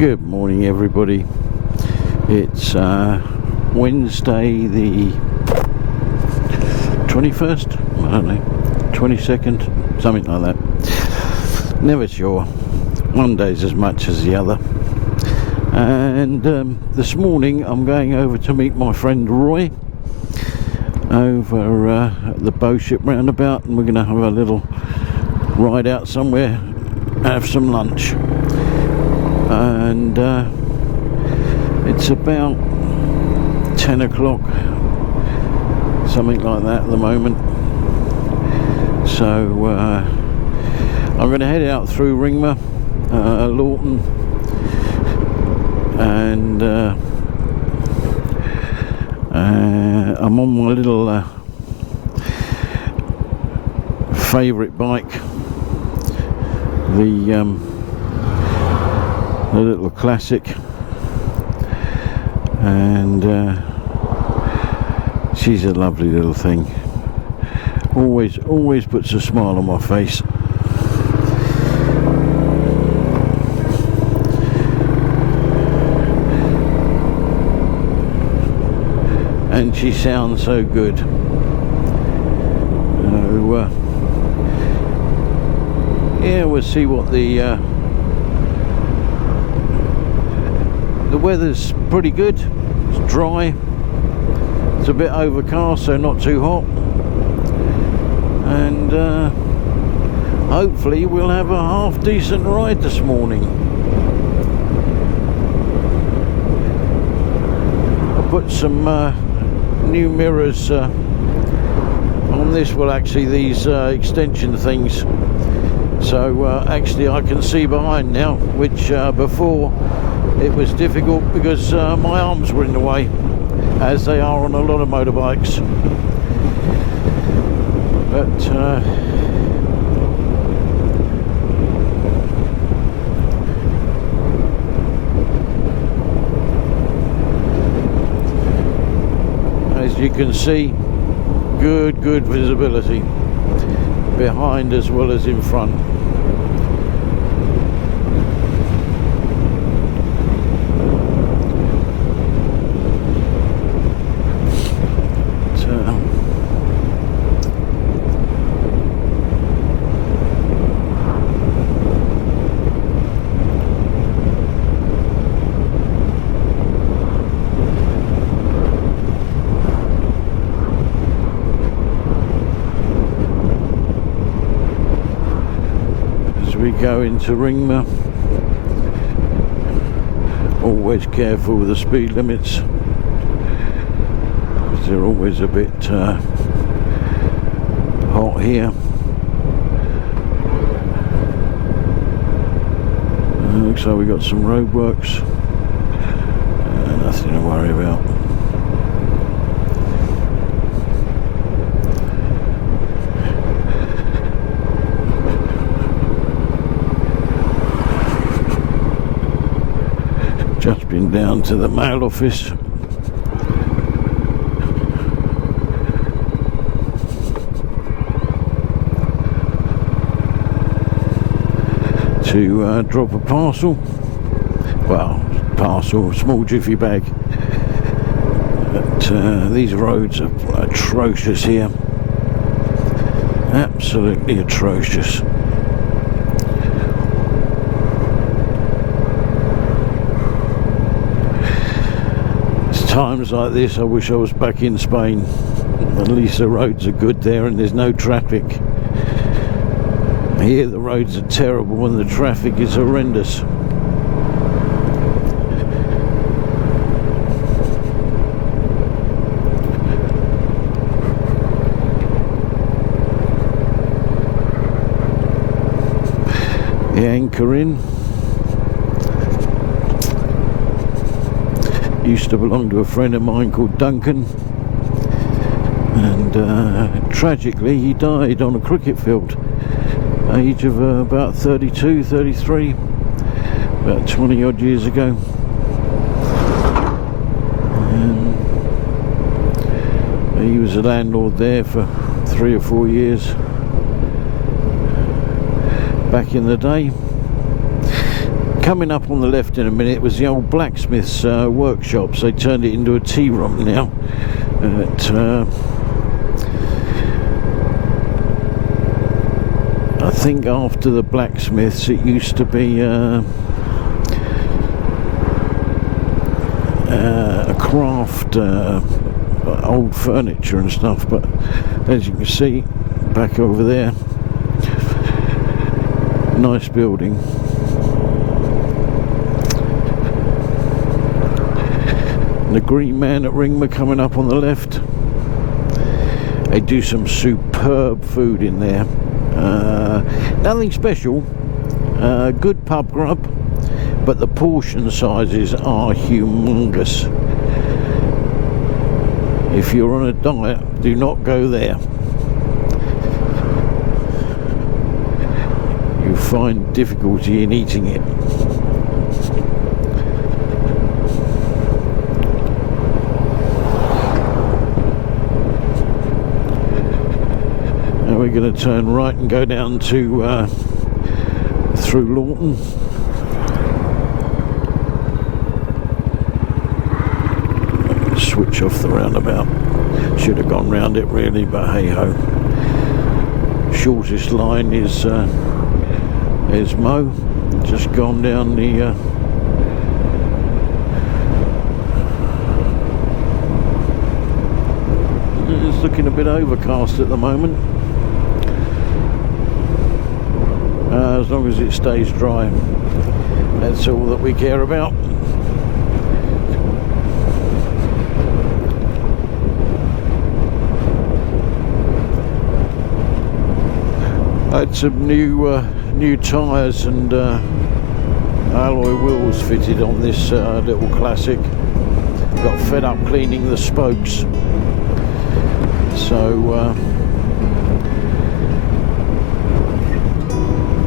Good morning, everybody. It's Wednesday the 21st, I don't know, 22nd, something like that. Never sure. One day's as much as the other. And this morning I'm going over to meet my friend Roy over at the Boship roundabout, and we're going to have a little ride out somewhere, have some lunch. And it's about 10 o'clock, something like that at the moment. So I'm going to head out through Ringmer, Lawton, and I'm on my little favourite bike, the little classic, and she's a lovely little thing. Always puts a smile on my face. And she sounds so good. So yeah, we'll see what the weather's pretty good. It's dry. It's a bit overcast, so not too hot. And hopefully we'll have a half decent ride this morning. I put some new mirrors on this. Well, actually these extension things, so actually I can see behind now, which before it was difficult because my arms were in the way, as they are on a lot of motorbikes. But as you can see, good visibility behind as well as in front. We go into Ringmer, always careful with the speed limits, because they're always a bit hot here. Looks like we got some roadworks, nothing to worry about. Just been down to the mail office to drop a parcel. Well, parcel, small jiffy bag. But these roads are atrocious here. Absolutely atrocious. Times like this I wish I was back in Spain. At least the roads are good there and there's no traffic. Here the roads are terrible and the traffic is horrendous. The anchor in used to belong to a friend of mine called Duncan, and tragically he died on a cricket field, age of about 32, 33, about 20 odd years ago. And he was a landlord there for 3 or 4 years back in the day. Coming up on the left in a minute was the old blacksmith's workshops. They turned it into a tea room now. I think after the blacksmiths it used to be a craft, old furniture and stuff, but as you can see back over there, nice building. The Green Man at Ringmer coming up on the left. They do some superb food in there. Nothing special, good pub grub, but the portion sizes are humongous. If you're on a diet, do not go there. You find difficulty in eating it. Now we're going to turn right and go down to through Lawton. Switch off the roundabout. Should have gone round it really, but hey ho. Shortest line is Mo. Just gone down the it's looking a bit overcast at the moment. As long as it stays dry, that's all that we care about. I had some new tyres and alloy wheels fitted on this little classic. Got fed up cleaning the spokes, so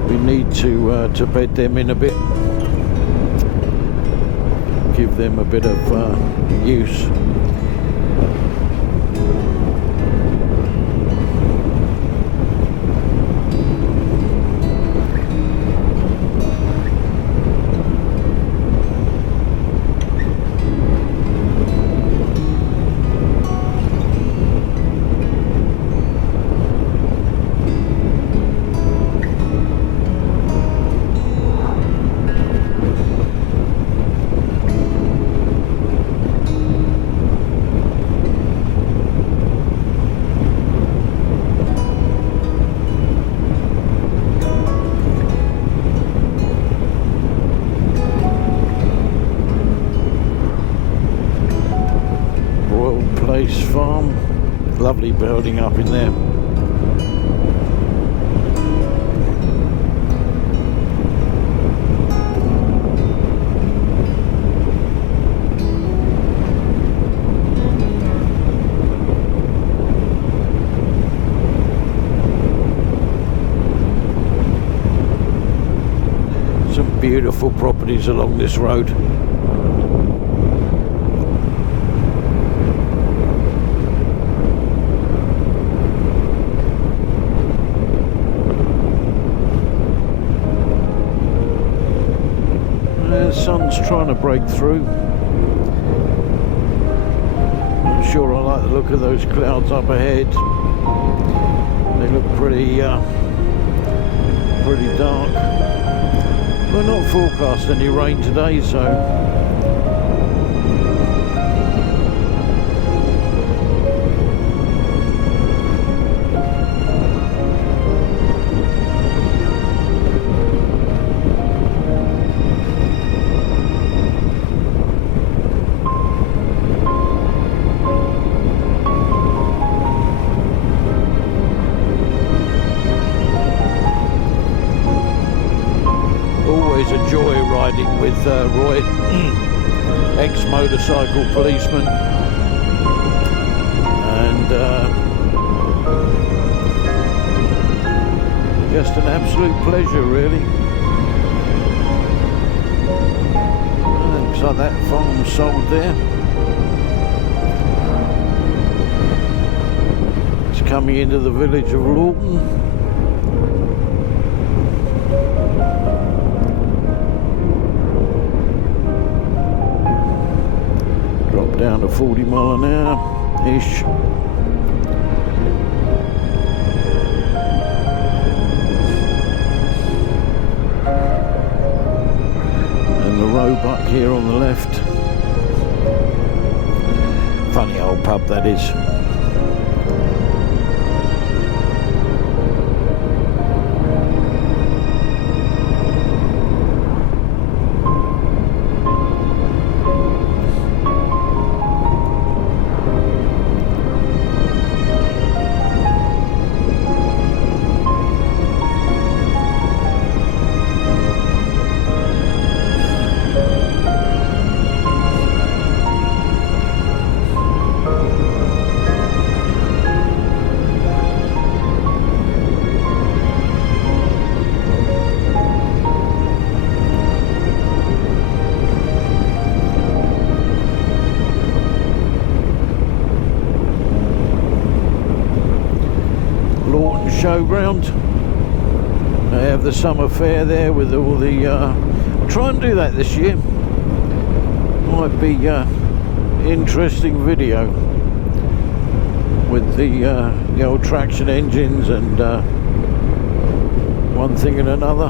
we need to bed them in a bit, give them a bit of use. Farm, lovely building up in there. Some beautiful properties along this road. Sun's trying to break through. Not sure I like the look of those clouds up ahead. They look pretty dark. We're not forecast any rain today, so a joy riding with Roy, ex-motorcycle policeman, and just an absolute pleasure really. Looks like that farm sold there. It's coming into the village of Lawton. down to 40 mile an hour ish. And the Roebuck here on the left. Funny old pub that is. Showground. They have the summer fair there with all the I'll try and do that this year. Might be interesting video with the old traction engines and one thing and another.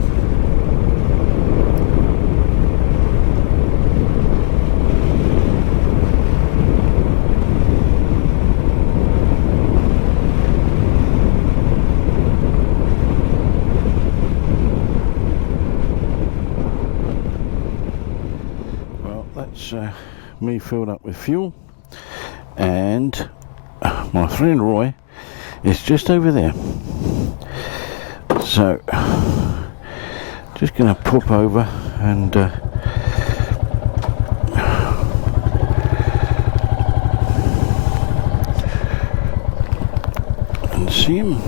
Me filled up with fuel, and my friend Roy is just over there, so just gonna pop over and see him.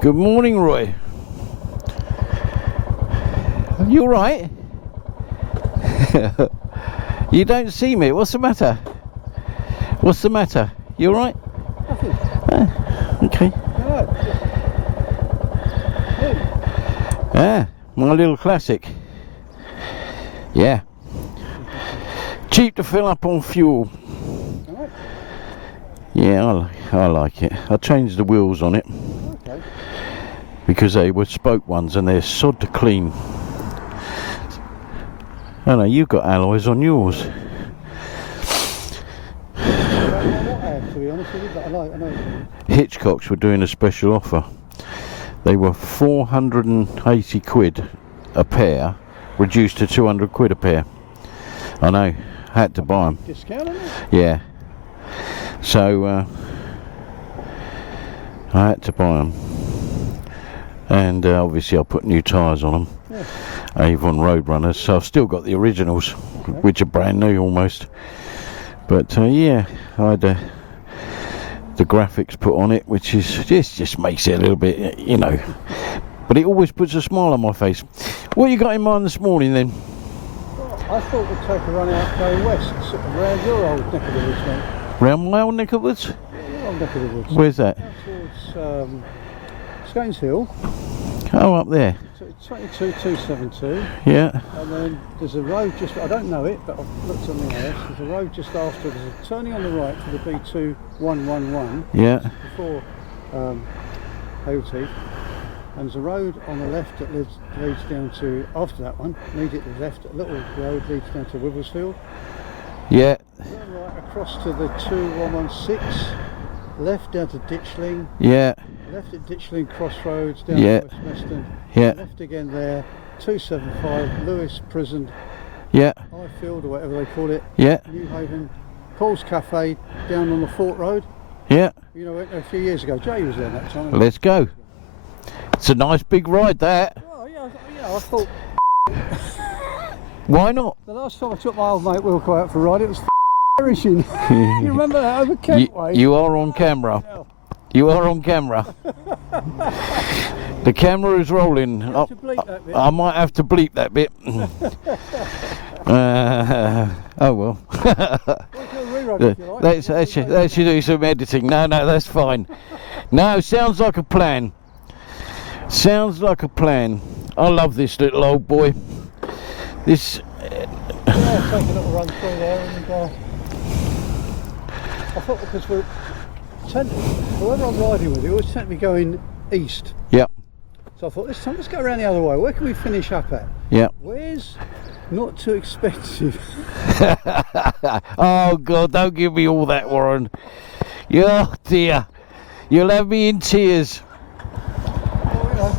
Good morning, Roy. You all right? You don't see me. What's the matter? What's the matter? You all right? Nothing. Okay. No, my little classic. Yeah. Cheap to fill up on fuel. Alright. Yeah, I like it. I changed the wheels on it. Okay. Because they were spoke ones and they're sod to clean. Oh no, you've got alloys on yours. I don't know what I have, to be honest with you, but I know. Hitchcocks were doing a special offer. They were 480 quid a pair, reduced to 200 quid a pair. I know, had to buy them. Discount on it? Yeah. So I had to buy them. And obviously I put new tyres on them. Yeah. Avon Roadrunners, so I've still got the originals, okay, which are brand new almost. But yeah, I had the graphics put on it, which is just makes it a little bit, you know. But it always puts a smile on my face. What you got in mind this morning then? Well, I thought we'd take a run out going west, sort of around your old neck of the woods, mate. Round my old neck of the woods? Yeah, your old neck of the woods. Where's that? Out towards Scanes Hill. Oh, up there. 22272. Yeah. And then there's a road just, I don't know it, but I've looked on the house. There's a road just after, there's a turning on the right for the B2111. Yeah. Before Haywards Heath. And there's a road on the left that leads down to, after that one, immediately left, a little road leads down to Wivelsfield. Yeah. Turn right across to the 2116, left down to Ditchling. Yeah. Left at Ditchling Crossroads down Yeah. to Westmeston. Yeah. Left again there, 275, Lewis Prison. Yeah. Highfield or whatever they call it. Yeah. Newhaven. Paul's Cafe down on the Fort Road. Yeah. You know, a few years ago, Jay was there that time. Let's go. It's a nice big ride, that. Oh yeah, I thought. Why not? The last time I took my old mate Wilko out for a ride, it was perishing. You remember that over Kentway? You are on camera. You are on camera. The camera is rolling. I might have to bleep that bit. Oh well. Let's do some editing. No, that's fine. No, sounds like a plan. Sounds like a plan. I love this little old boy. This Yeah, take a little run through there, and I thought because whoever I'm riding with, he always tend to be going east. Yeah. So I thought this time let's go around the other way. Where can we finish up at? Yeah. Where's not too expensive? Oh God, don't give me all that, Warren. Oh dear, you'll have me in tears. Well, you know,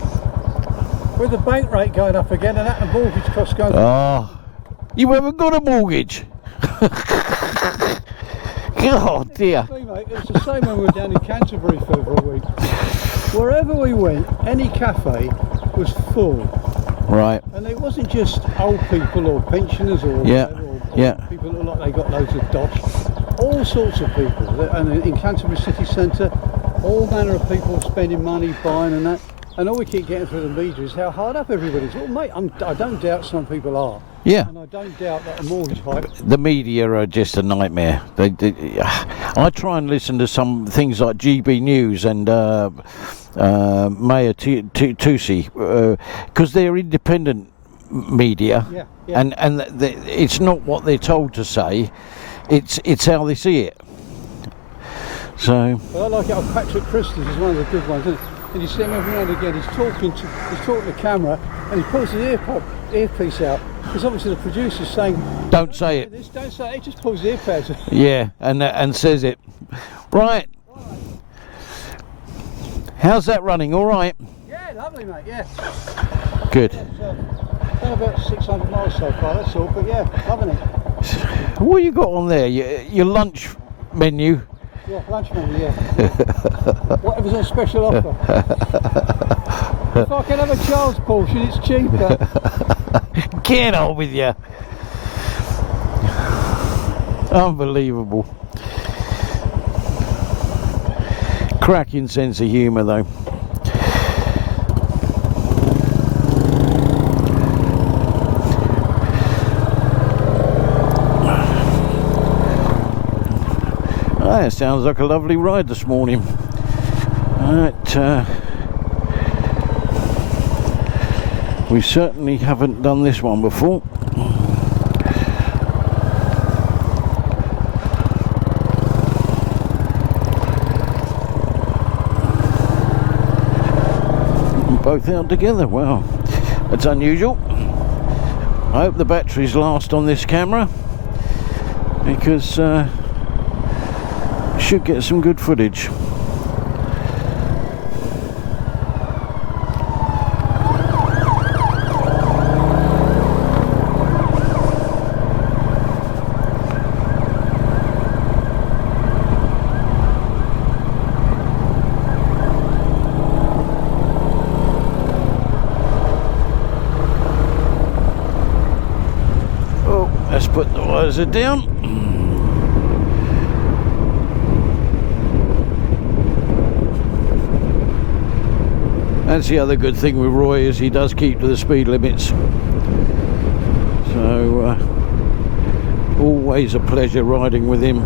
with the bank rate going up again and that, the mortgage costs going up. Oh, you haven't got a mortgage. Oh dear. See, mate, it was the same when we were down in Canterbury for a week. Wherever we went, any cafe was full. Right. And it wasn't just old people or pensioners or, Yeah. or people that look like they got loads of dosh. All sorts of people. And in Canterbury city centre, all manner of people spending money, buying and that. And all we keep getting through the media is how hard up everybody is. Well, mate, I don't doubt some people are. Yeah. And I don't doubt that a mortgage hike. The media are just a nightmare. I try and listen to some things like GB News and Mayor Tusi because they're independent media, Yeah. and it's not what they're told to say. It's how they see it. So. But I like it. Patrick Christmas is one of the good ones, isn't it? And you see him every now and again. He's talking to the camera, and he pulls his earpiece out. Because obviously the producer's saying, Don't say it. This, don't say it. He just pulls his earpiece out. Yeah, and says it. Right. How's that running? All right. Yeah, lovely, mate. Yeah. Good. Done about 600 miles so far. That's all. But yeah, loving it. What you got on there? Your lunch menu. Yeah, lunch menu. Yeah. Whatever's on special offer. If I can have a child's portion, it's cheaper. Get on with you. Unbelievable. Cracking sense of humour though. That sounds like a lovely ride this morning. We certainly haven't done this one before. Both out together. Wow, that's unusual. I hope the batteries last on this camera because should get some good footage. Let's put the visor down. That's the other good thing with Roy is he does keep to the speed limits. So always a pleasure riding with him.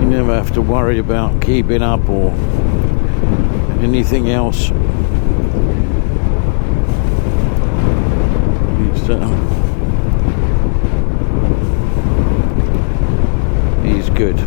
You never have to worry about keeping up or anything else. He's good.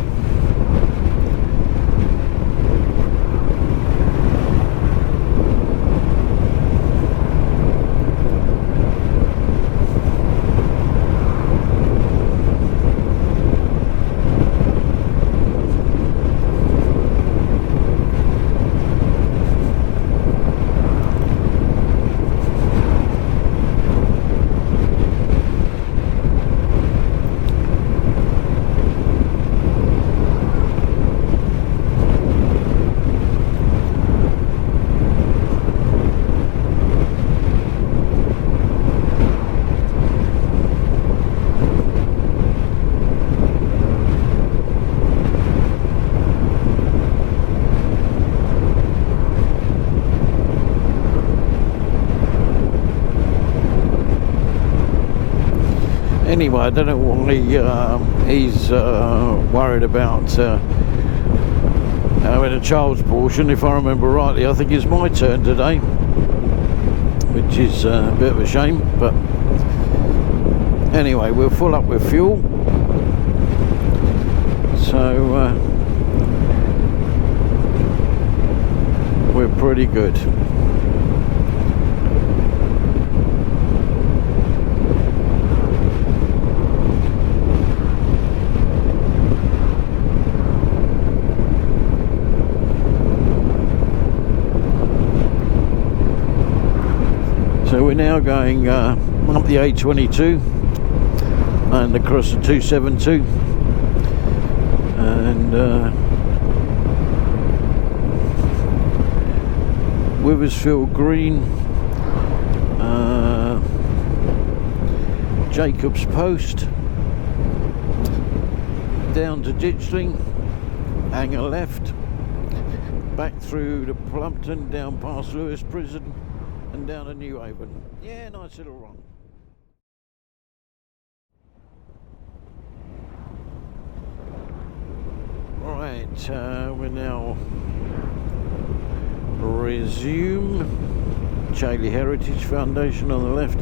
Anyway, I don't know why he's worried about having a child's portion. If I remember rightly, I think it's my turn today, which is a bit of a shame, but Anyway, we're full up with fuel, so we're pretty good. So we're now going up the A22 and across the 272, and Withersfield Green, Jacob's Post, down to Ditchling, hang a left, back through to Plumpton, down past Lewis Prison, and down to Newhaven. Yeah, nice little run. Right, we're now resume Chailey Heritage Foundation on the left.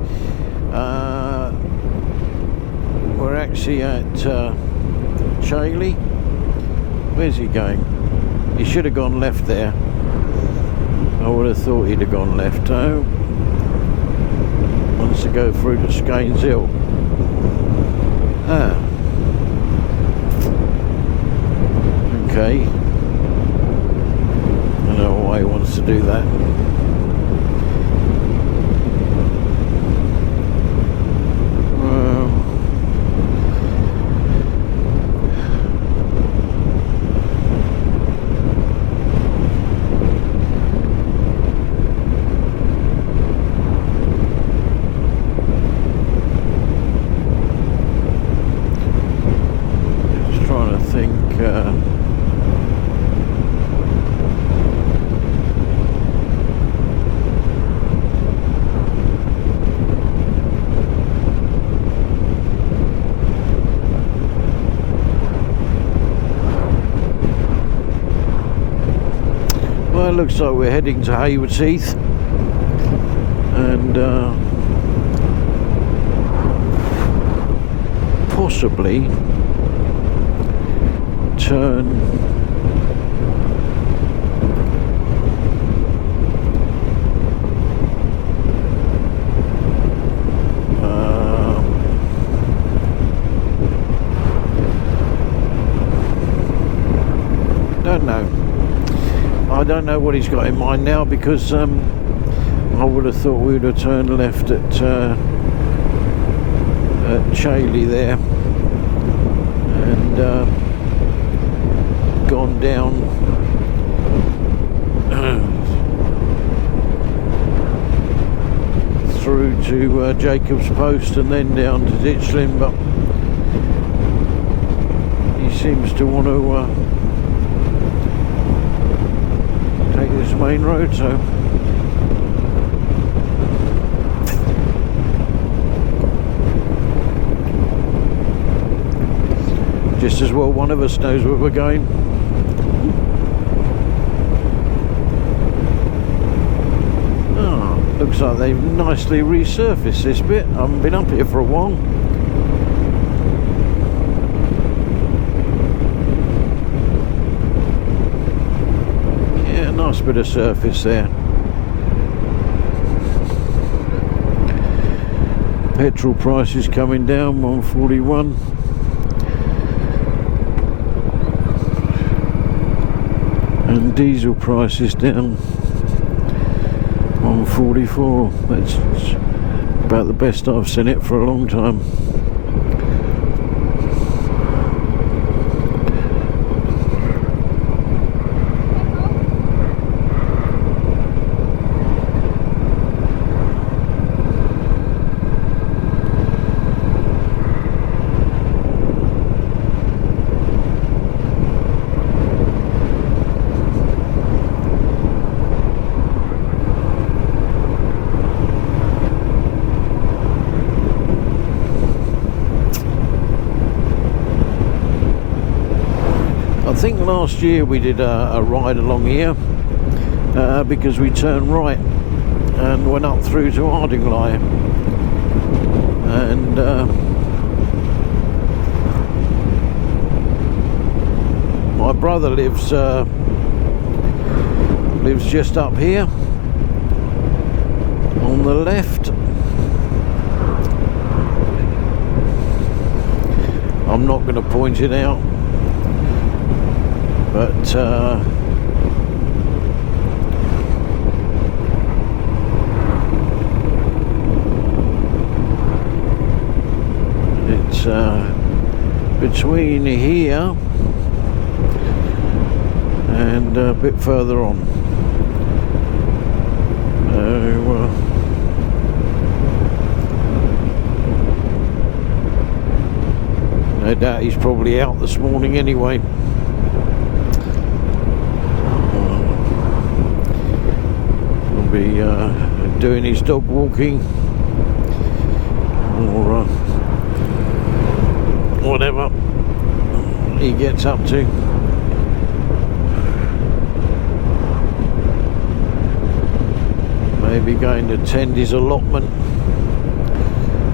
We're actually at Chailey. Where's he going? He should have gone left there. I would have thought he'd have gone left. Oh, wants to go through to Skeins Hill. Ah. Okay. I don't know why he wants to do that. Just trying to think. Well, it looks like we're heading to Haywards Heath, and possibly turn don't know. I don't know what he's got in mind now, because I would have thought we would have turned left at Chailey there and gone down through to Jacob's Post and then down to Ditchling, but he seems to want to take this main road, so just as well one of us knows where we're going. Oh, looks like they've nicely resurfaced this bit. I haven't been up here for a while. Yeah, nice bit of surface there. Petrol prices coming down, 141. And diesel prices down, 144. That's about the best I've seen it for a long time. I think last year we did a ride along here because we turned right and went up through to Ardingly, and brother lives just up here on the left. I'm not going to point it out, but it's between here and a bit further on. No doubt he's probably out this morning anyway. He'll be doing his dog walking or whatever he gets up to. Maybe going to tend his allotment.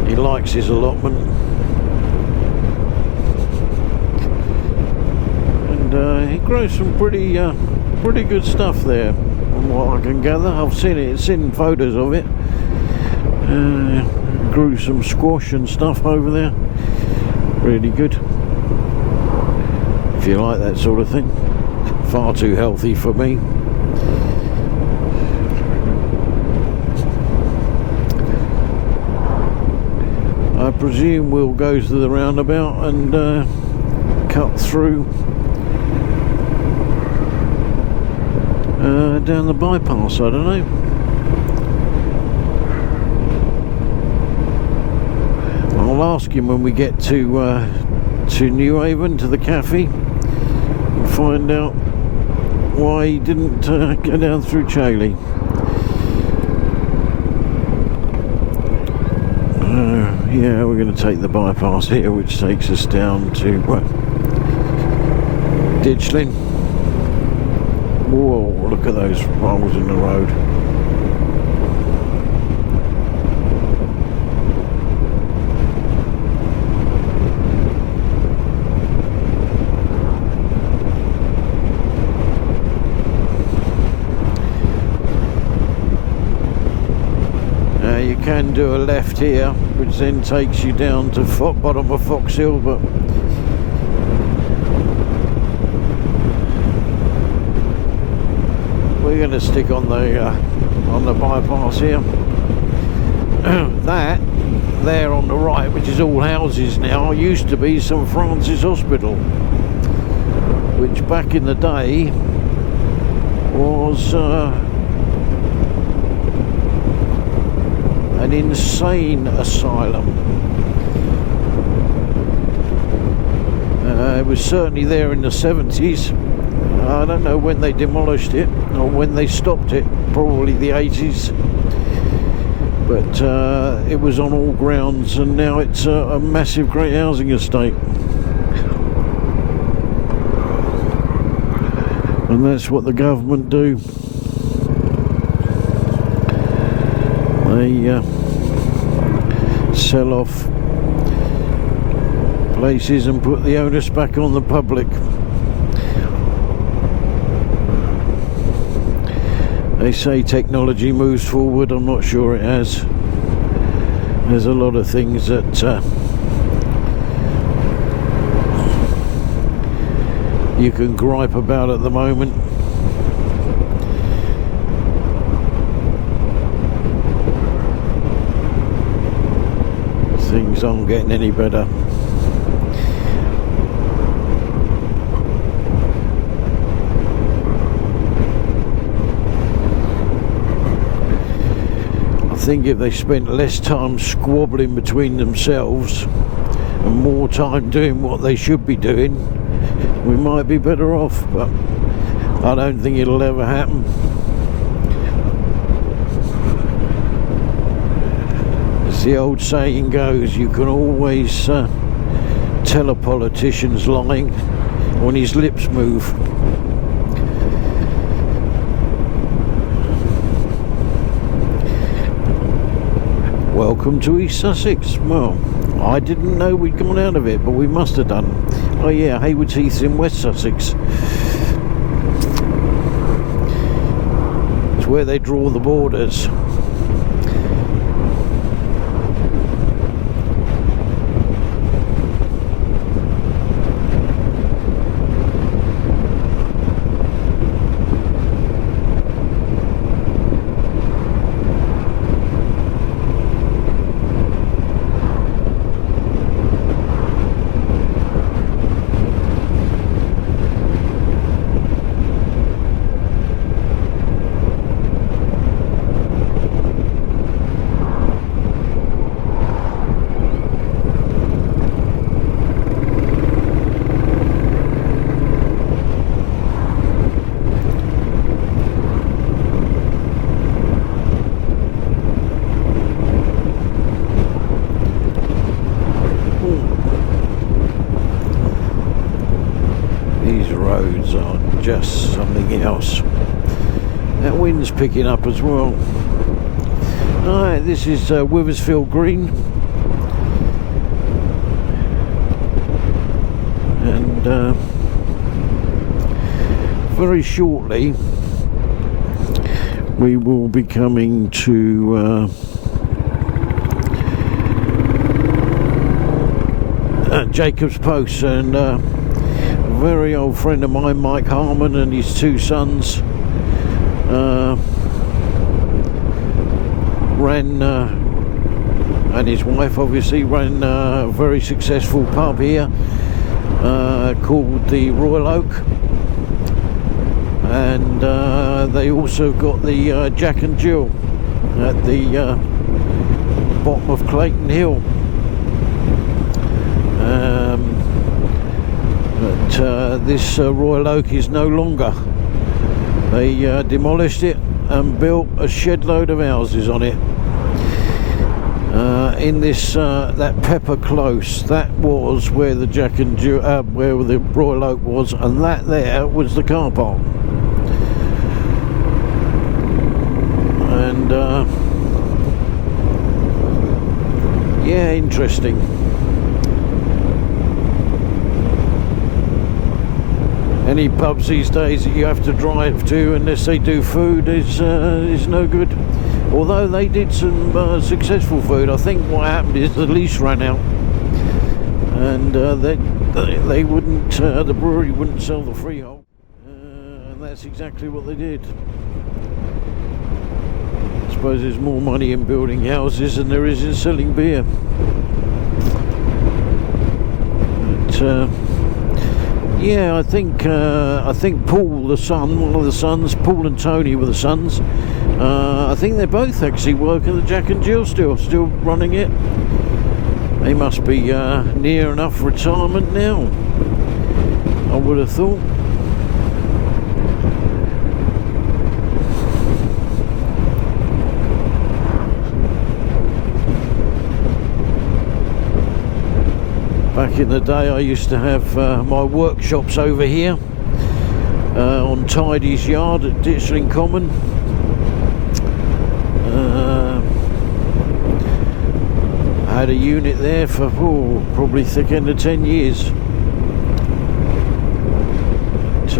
He likes his allotment. And he grows some pretty good stuff there, from what I can gather. I've seen photos of it. Grew some squash and stuff over there. Really good. If you like that sort of thing. Far too healthy for me. I presume we'll go to the roundabout and cut through down the bypass. I don't know. I'll ask him when we get to Newhaven, to the cafe, and find out why he didn't go down through Chailey. Yeah, we're going to take the bypass here, which takes us down to Ditchling. Whoa, look at those holes in the road. You can do a left here, which then takes you down to bottom of Fox Hill, but we're going to stick on the bypass here. That there on the right, which is all houses now, used to be St Francis Hospital, which back in the day was an insane asylum. It was certainly there in the 70s. I don't know when they demolished it or when they stopped it, probably the 80s. But it was on all grounds, and now it's a massive great housing estate. And that's what the government do. They sell off places and put the onus back on the public. They say technology moves forward. I'm not sure it has. There's a lot of things that you can gripe about at the moment. Things aren't getting any better. I think if they spent less time squabbling between themselves and more time doing what they should be doing, we might be better off, but I don't think it'll ever happen. As the old saying goes, you can always tell a politician's lying when his lips move. Welcome to East Sussex. Well, I didn't know we'd gone out of it, but we must have done. Oh yeah, Haywards Heath in West Sussex. It's where they draw the borders. Roads are just something else. That wind's picking up as well. Alright, this is Withersfield Green, and very shortly we will be coming to Jacob's Post, and very old friend of mine, Mike Harmon, and his two sons ran, and his wife obviously ran a very successful pub here called the Royal Oak, and they also got the Jack and Jill at the bottom of Clayton Hill. But this Royal Oak is no longer. They demolished it and built a shed load of houses on it. In this that Pepper Close, that was where the Jack and Jill, where the Royal Oak was, and that there was the car park. And yeah, interesting. Any pubs these days that you have to drive to unless they do food is no good. Although they did some successful food. I think what happened is the lease ran out, and they wouldn't, the brewery wouldn't sell the freehold, and that's exactly what they did. I suppose there's more money in building houses than there is in selling beer. But yeah, I think Paul, the son, one of the sons, Paul and Tony were the sons. I think they both actually work at the Jack and Jill still running it. They must be near enough retirement now, I would have thought. Back in the day I used to have my workshops over here on Tidy's Yard at Ditchling Common. I had a unit there for probably thick end of 10 years. But,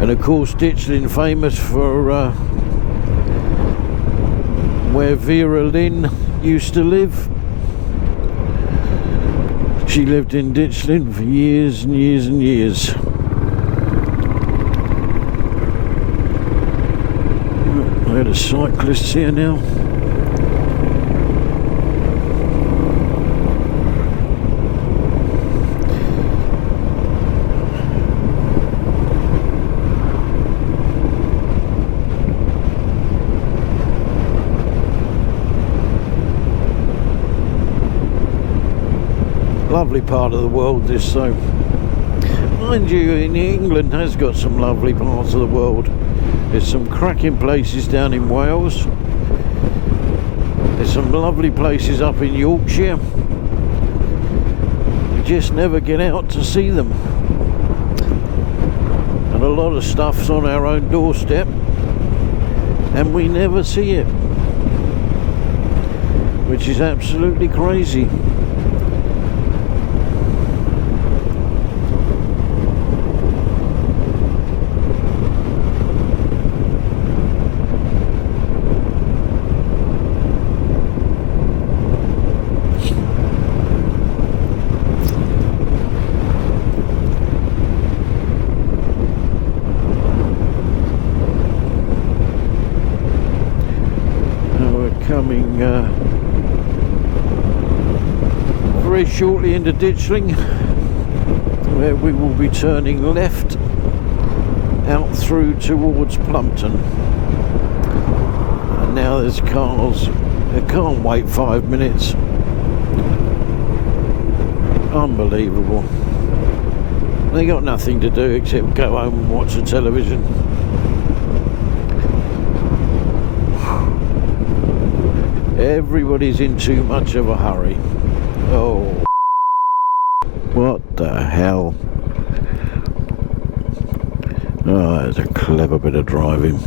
and of course Ditchling famous for where Vera Lynn used to live. She lived in Ditchling for years and years and years. There are cyclists here now. Lovely part of the world, this, though. Mind you, England has got some lovely parts of the world. There's some cracking places down in Wales. There's some lovely places up in Yorkshire. You just never get out to see them. a lot of stuff's on our own doorstep and we never see it, which is absolutely crazy. Coming very shortly into Ditchling, where we will be turning left out through towards Plumpton. And now there's cars. I can't wait 5 minutes. Unbelievable. They got nothing to do except go home and watch the television. Everybody's in too much of a hurry. Oh, what the hell? Oh, that's a clever bit of driving.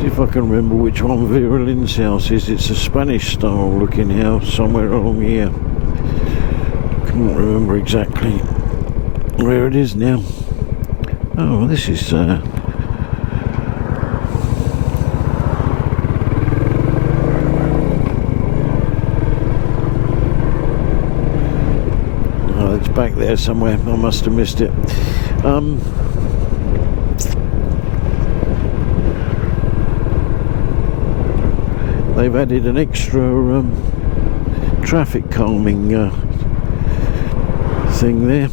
If I can remember which one Vera Lynn's house is. It's a Spanish style looking house somewhere along here. Can't remember exactly where it is now. Oh, this is oh, it's back there somewhere. I must have missed it. They've added an extra traffic calming thing there.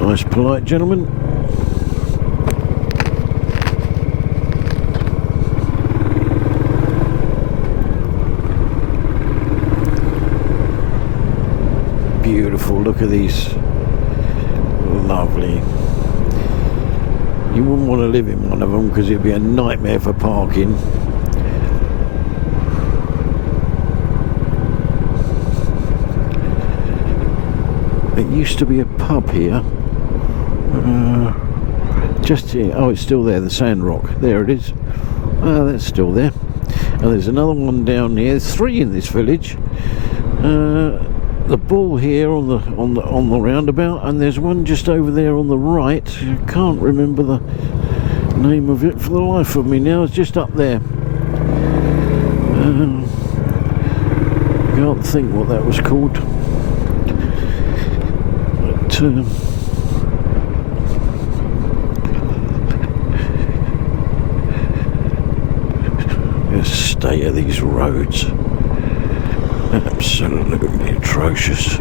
Nice polite gentleman. Beautiful, look at these. Lovely. You wouldn't want to live in one of them because it'd be a nightmare for parking. It used to be a pub here. Just here. Oh, it's still there, the Sand Rock. There it is. Oh, that's still there. And there's another one down here. There's 3 in this village. The Bull here on the roundabout, and there's one just over there on the right. I can't remember the name of it for the life of me now. It's just up there. Can't think what that was called. But the state of these roads. Absolutely atrocious.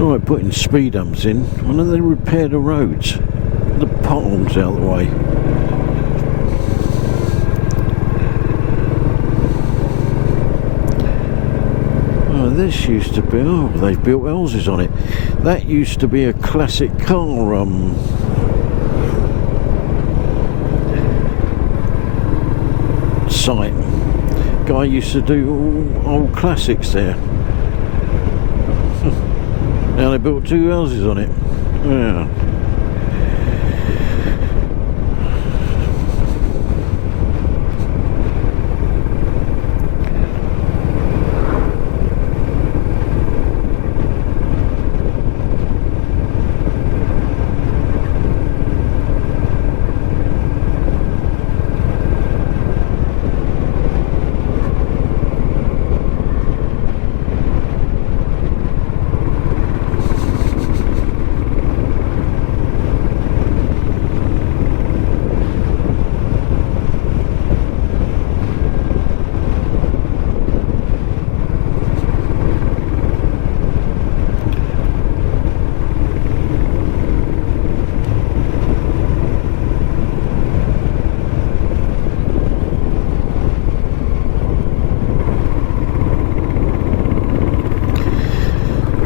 Alright, putting speed humps in. Why don't they repair the roads? The potholes out of the way. Oh, this used to be... Oh, they've built houses on it. That used to be a classic car site. Guy used to do old classics there. Now they built 2 houses on it. Yeah.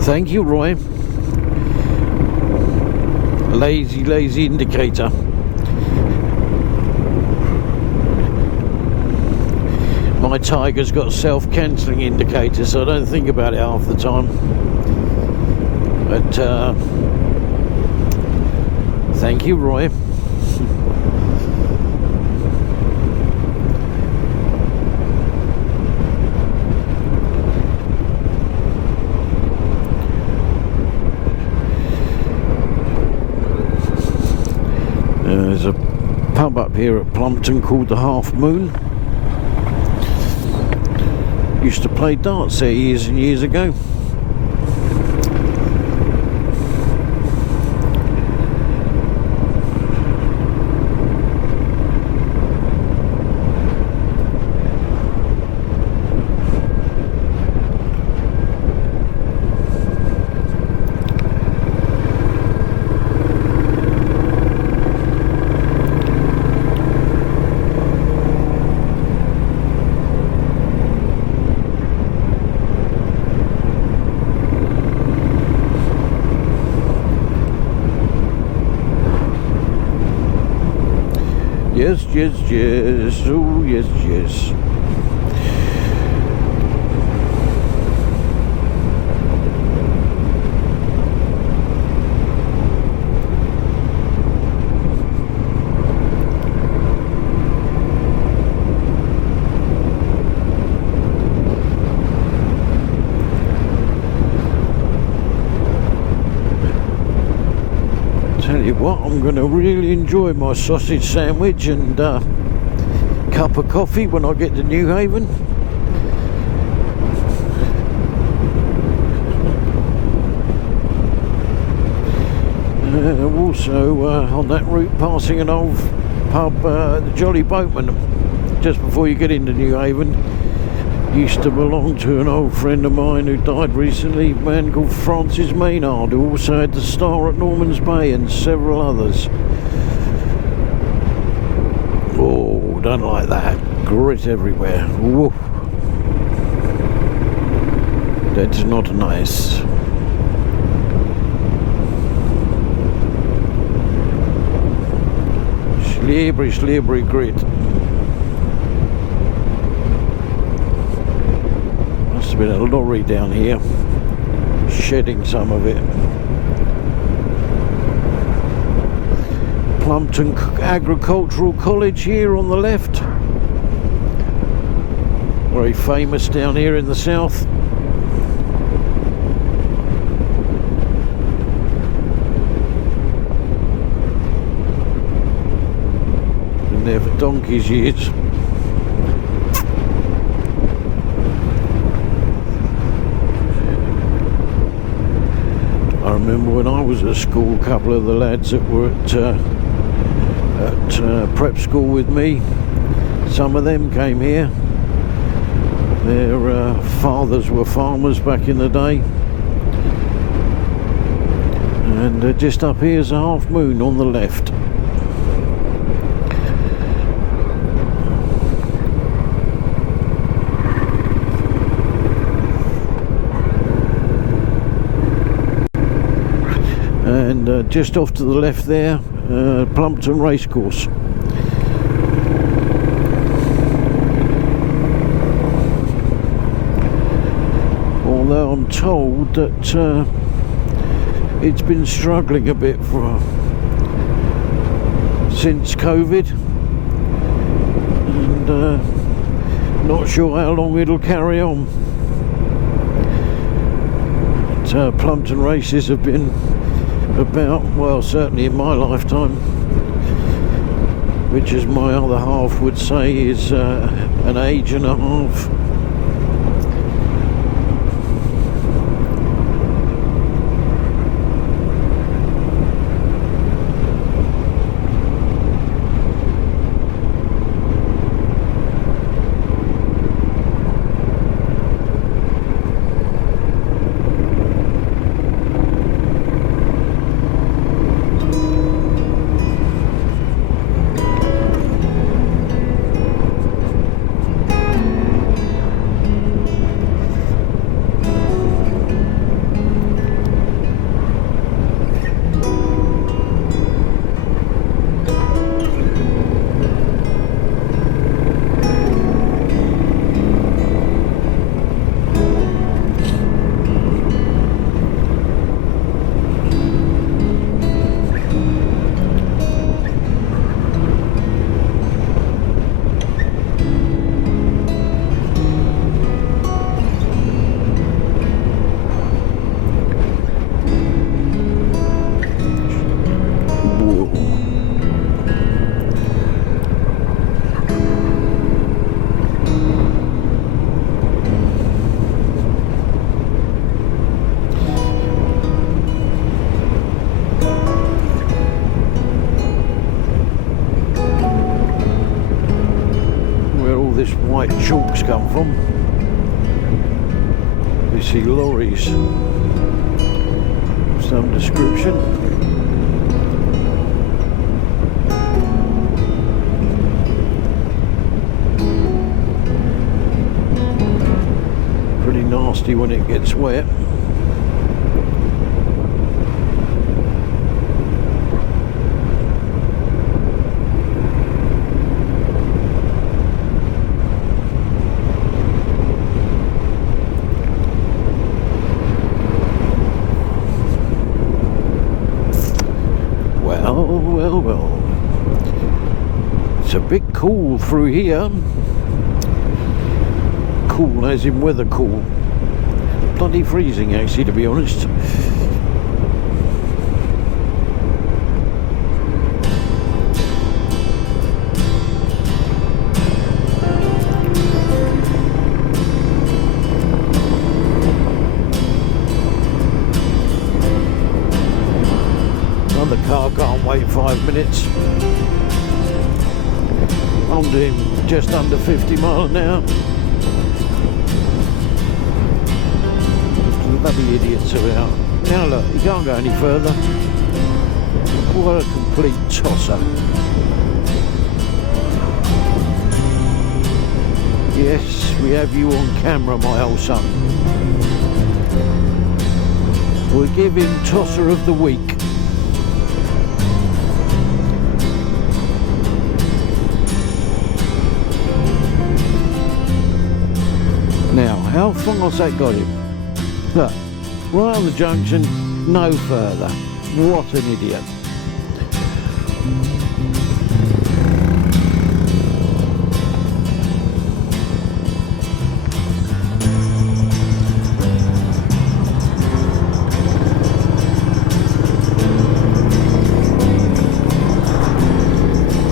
Thank you, Roy. Lazy indicator. My Tiger's got a self-cancelling indicator, so I don't think about it half the time. But thank you, Roy. There's a pub up here at Plumpton called the Half Moon. Used to play darts there years and years ago. Yes, yes, yes, oh yes, yes. Tell you what, I'm going to really enjoy my sausage sandwich and cup of coffee when I get to Newhaven. Also on that route, passing an old pub, the Jolly Boatman, just before you get into Newhaven. Used to belong to an old friend of mine who died recently, a man called Francis Maynard, who also had the Star at Norman's Bay and several others. Oh, don't like that. Grit everywhere. Woof. That's not nice. Slippery grit. Must have been a lorry down here, shedding some of it. Plumpton Agricultural College here on the left. Very famous down here in the south. Been there for donkey's years. I remember when I was at school, a couple of the lads that were at prep school with me, some of them came here. Their fathers were farmers back in the day. And just up here's a Half Moon on the left. And just off to the left there, Plumpton Racecourse. Although I'm told that it's been struggling a bit since COVID, and not sure how long it'll carry on. But, Plumpton races have been about, well, certainly in my lifetime, which as my other half would say is an age and a half. white chalks come from. We see lorries of some description. Pretty nasty when it gets wet. Well. It's a bit cool through here. Cool as in weather cool. Bloody freezing actually, to be honest. The car can't wait 5 minutes. I'm doing just under 50 miles an hour. Bloody idiots are out. Now look, you can't go any further. What a complete tosser. Yes, we have you on camera, my old son. We'll give him tosser of the week. Now, how far's that got him? Look, right on the junction, no further. What an idiot.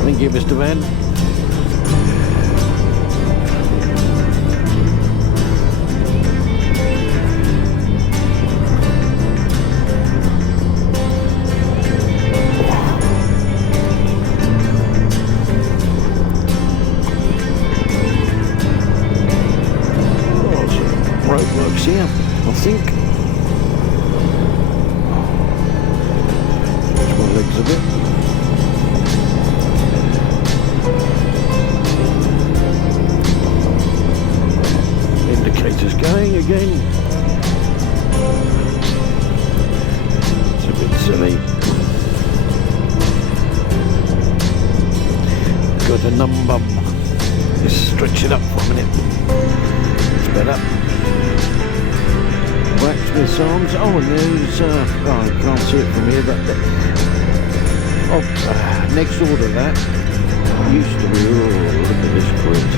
Thank you, Mr. Van. Roadworks here, I think. Push my legs a bit. Indicators going again. It's a bit silly. Got a numb bum. Just stretch it up for a minute. It's better. Blacksmith's Arms. Oh, and there's I can't see it from here, but next door to that used to be, oh, look at this print.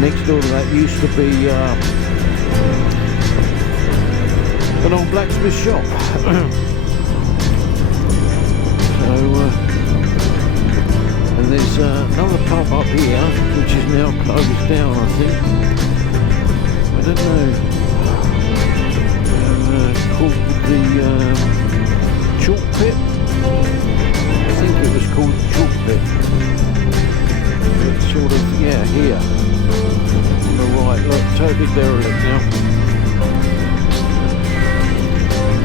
Next door to that used to be an old blacksmith shop. And there's another pub up here which is now closed down, I think. I don't know. Called the Chalk Pit. I think it was called the Chalk Pit. It's sort of, yeah, here. On the right, look, totally derelict now.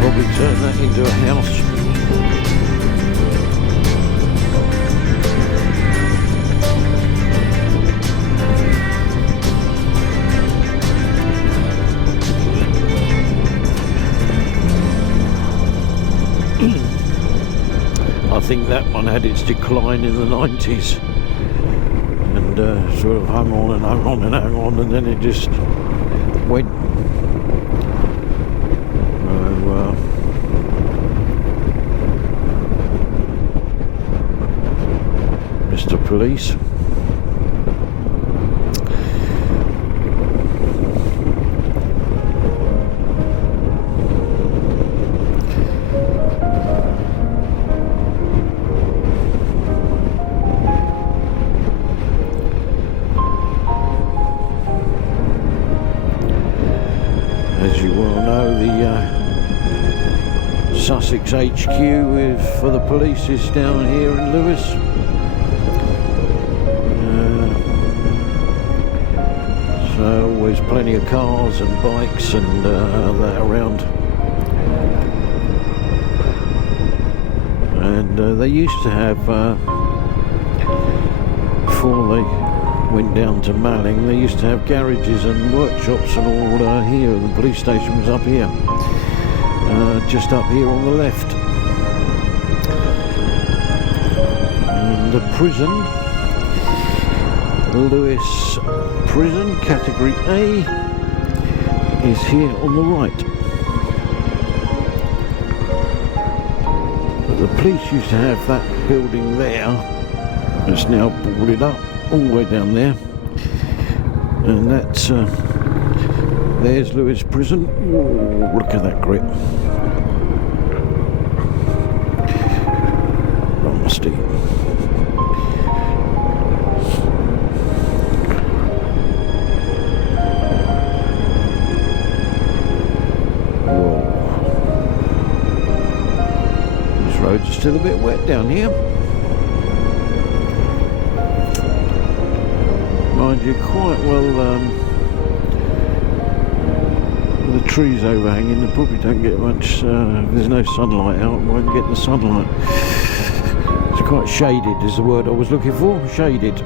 Probably turn that into a house. I think that one had its decline in the 90s and sort of hung on and hung on and hung on, and then it just went. Mr. Police. As you well know, the Sussex HQ for the police is down here in Lewes. always plenty of cars and bikes and that around. And they used to have, before they went down to Malling, they used to have garages and workshops and all here. The police station was up here, just up here on the left. And the prison, Lewis Prison, Category A, is here on the right. But the police used to have that building there. It's now boarded up all the way down there, and that's there's Lewis Prison. Ooh, look at that grip. Nasty. Whoa. This road's still a bit wet down here. Mind you, quite well, the trees overhanging, they probably don't get much, there's no sunlight out, won't get the sunlight. It's quite shaded is the word I was looking for, shaded.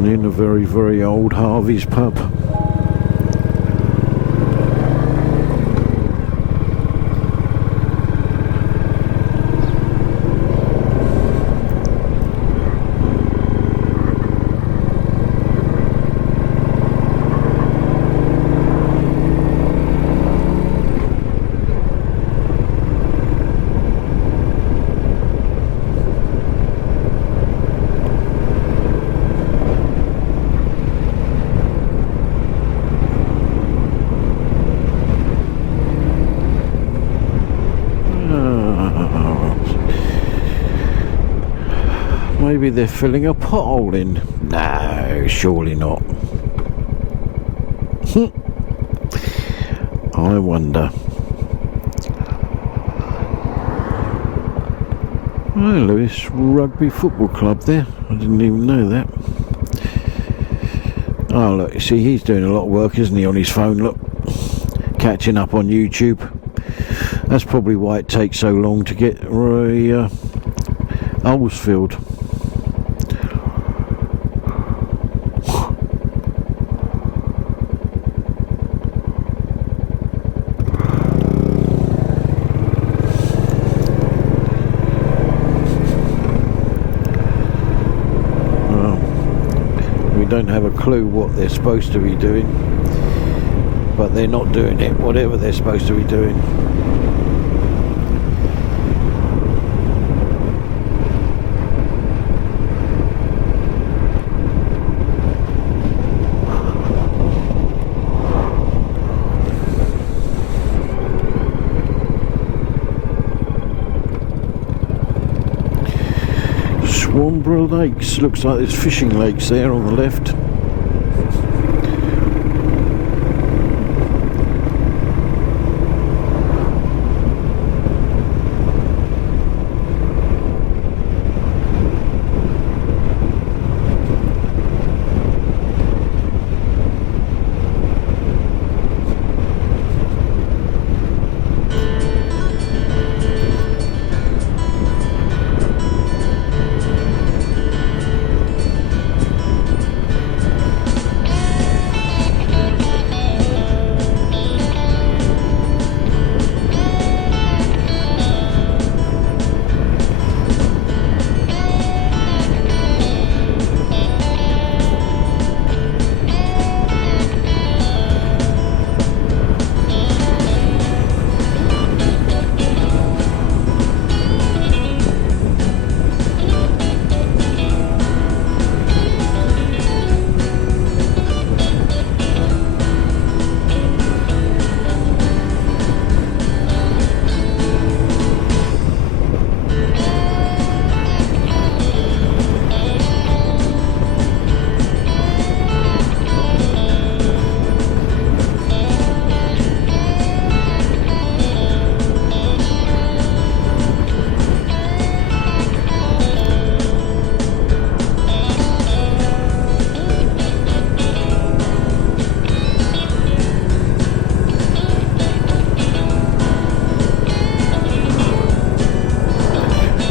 In a very, very old Harvey's pub. Maybe they're filling a pothole in. No, surely not. I wonder. Oh, Lewis Rugby Football Club there. I didn't even know that. Oh, look, you see, he's doing a lot of work, isn't he, on his phone, look. Catching up on YouTube. That's probably why it takes so long to get holes filled. Don't have a clue what they're supposed to be doing, but they're not doing it, whatever they're supposed to be doing. Swanborough Lakes, looks like there's fishing lakes there on the left.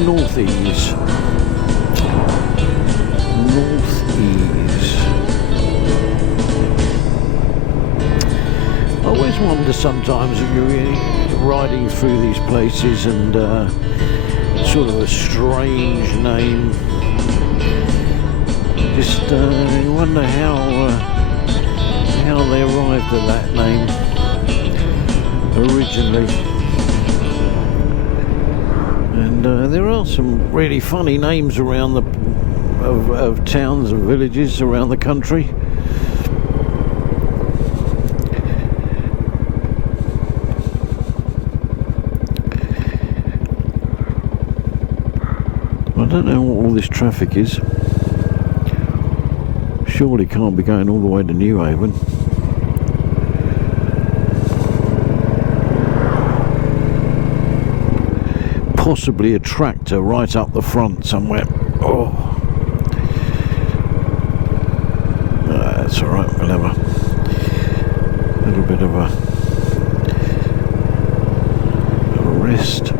Northease. Northease. I always wonder sometimes when you're riding through these places and sort of a strange name. Just wonder how they arrived at that name originally. And there are some really funny names around of towns and villages around the country. I don't know what all this traffic is. Surely can't be going all the way to Newhaven. Possibly a tractor right up the front somewhere. Oh, that's all right. We'll have a little bit of a rest.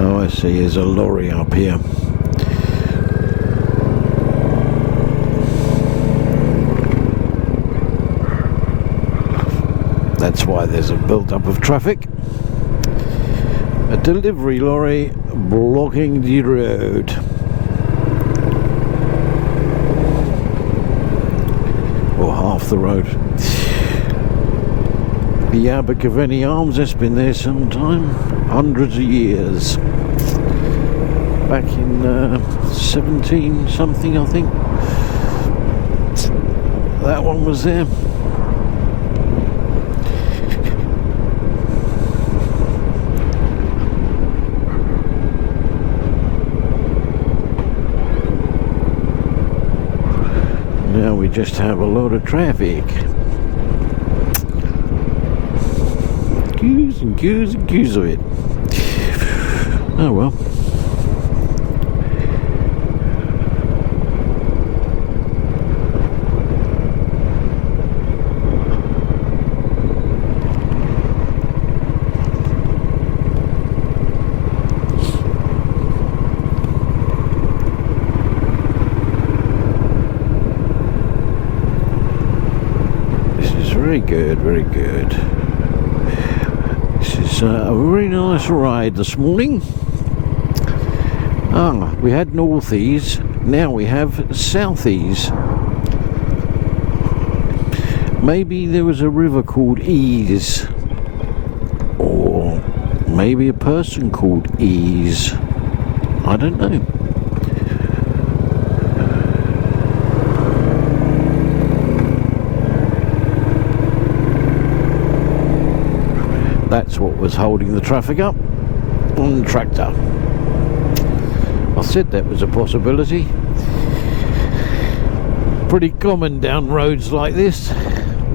Oh, I see, there's a lorry up here. That's why there's a build-up of traffic. A delivery lorry blocking the road. Or half the road. The Abergavenny Arms, that's been there some time. Hundreds of years. Back in 17 something, I think. That one was there. Now we just have a lot of traffic. Queues and queues and queues of it. Oh well. This is very good, very good. This is a very nice ride this morning. We had Northease, now we have Southease. Maybe there was a river called Ease, or maybe a person called Ease. I don't know. That's what was holding the traffic up on the tractor. I said that was a possibility. Pretty common down roads like this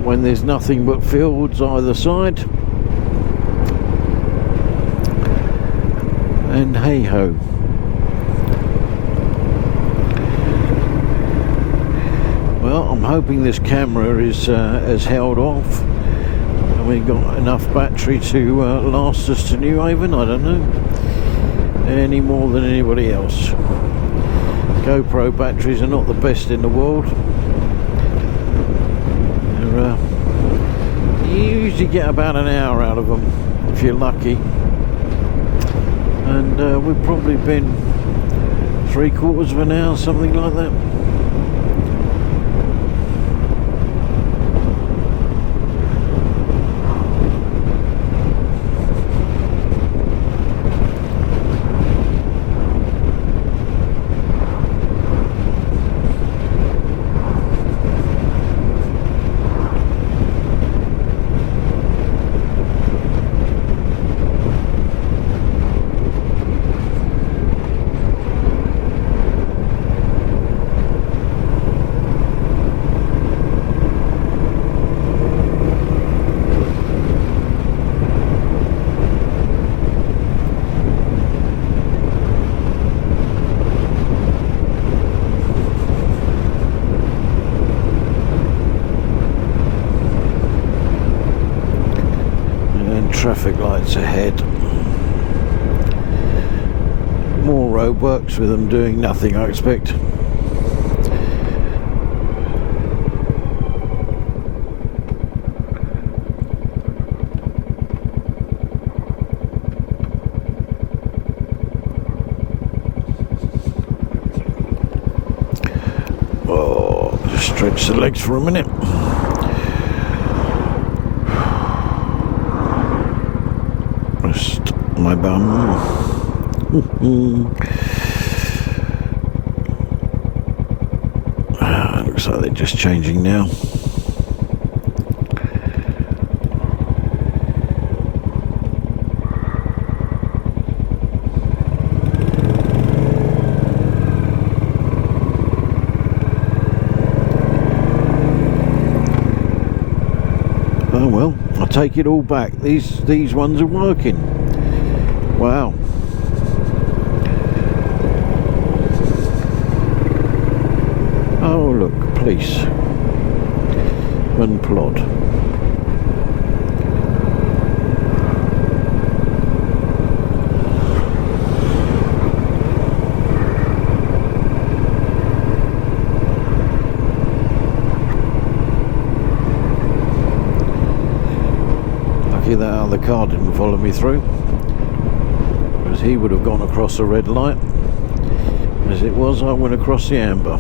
when there's nothing but fields either side. And hey ho. Well, I'm hoping this camera is has held off. Have we got enough battery to last us to Newhaven? I don't know. Any more than anybody else. GoPro batteries are not the best in the world. You usually get about an hour out of them if you're lucky, and we've probably been 3/4 of an hour, something like that. traffic lights ahead. More roadworks with them doing nothing, I expect. Oh, just stretch the legs for a minute. Rest my bum. Looks like they're just changing now. Oh well, I take it all back. These ones are working. Wow. Oh look, police and plod. Lucky that other car didn't follow me through, because he would have gone across the red light. As it was, I went across the amber.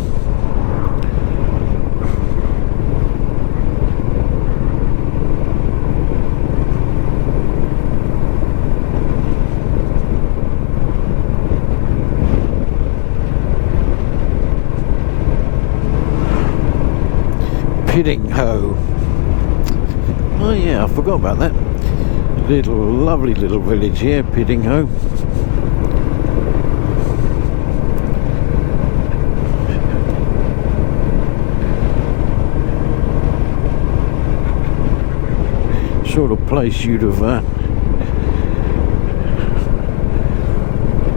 Piddinghoe. Oh yeah, I forgot about that. Lovely little village here, Piddinghoe. Sort of place you'd have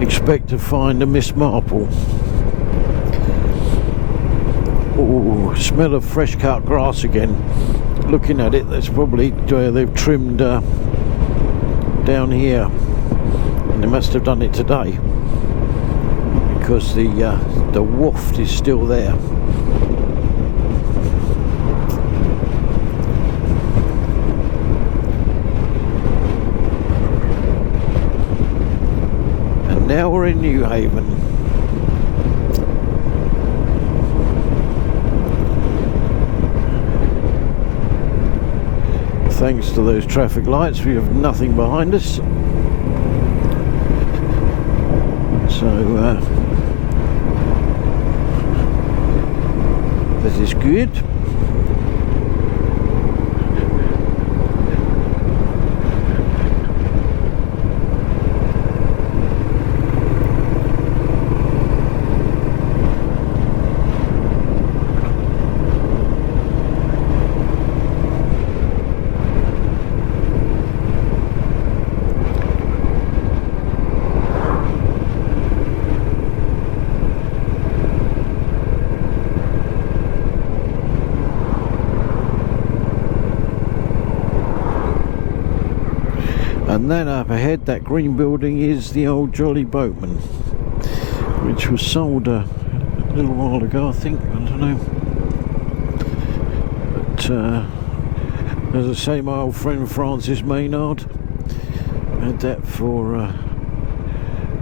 expect to find a Miss Marple. Oh, smell of fresh cut grass again. Looking at it, that's probably where they've trimmed down here, and they must have done it today, because the waft is still there. And now we're in Newhaven. Thanks to those traffic lights, we have nothing behind us. So that is good. And then up ahead, that green building is the old Jolly Boatman, which was sold a little while ago, I think. I don't know. But as I say, my old friend Francis Maynard had that for a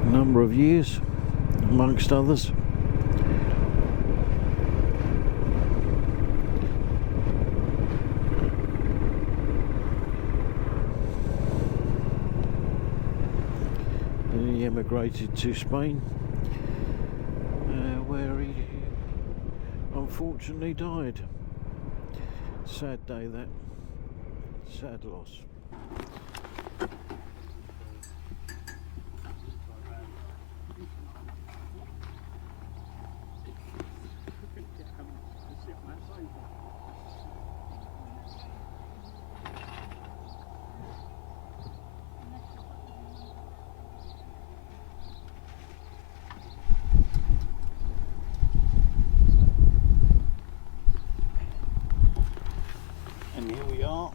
number of years, amongst others. He emigrated to Spain, where he unfortunately died. Sad day that. Sad loss. And here we are,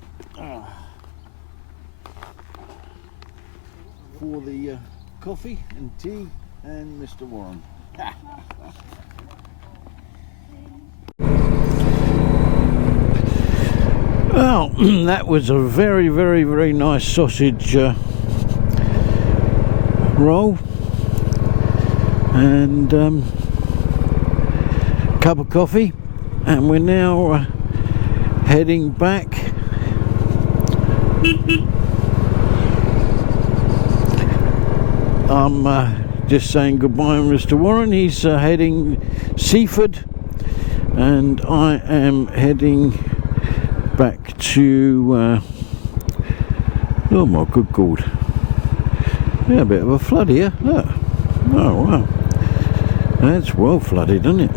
for the coffee and tea and Mr. Warren. Well, that was a very, very, very nice sausage roll and cup of coffee, and we're now heading back. I'm just saying goodbye to Mr. Warren. He's heading Seaford, and I am heading back to oh my good God, yeah, a bit of a flood here, look. Oh wow, that's well flooded, isn't it?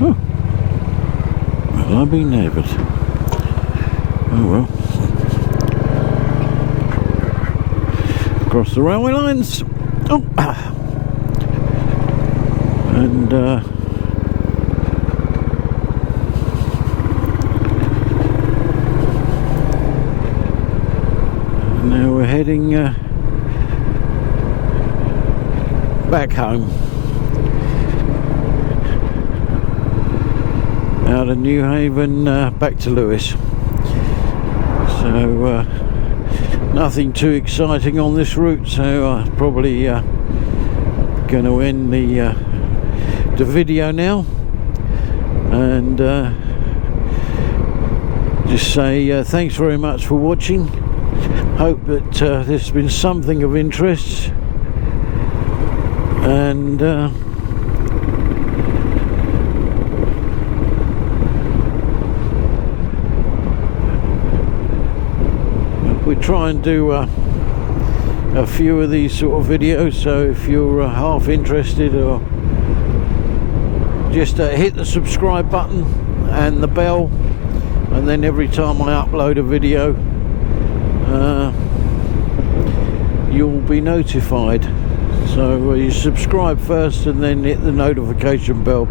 Oh, well, I've been there, but oh well. Across the railway lines. Oh, and now we're heading back home out of Newhaven, back to Lewis. So nothing too exciting on this route, so I'm probably going to end the video now, and just say thanks very much for watching. Hope that this has been something of interest, and we try and do a few of these sort of videos, so if you're half interested, or just hit the subscribe button and the bell, and then every time I upload a video you'll be notified. So you subscribe first and then hit the notification bell.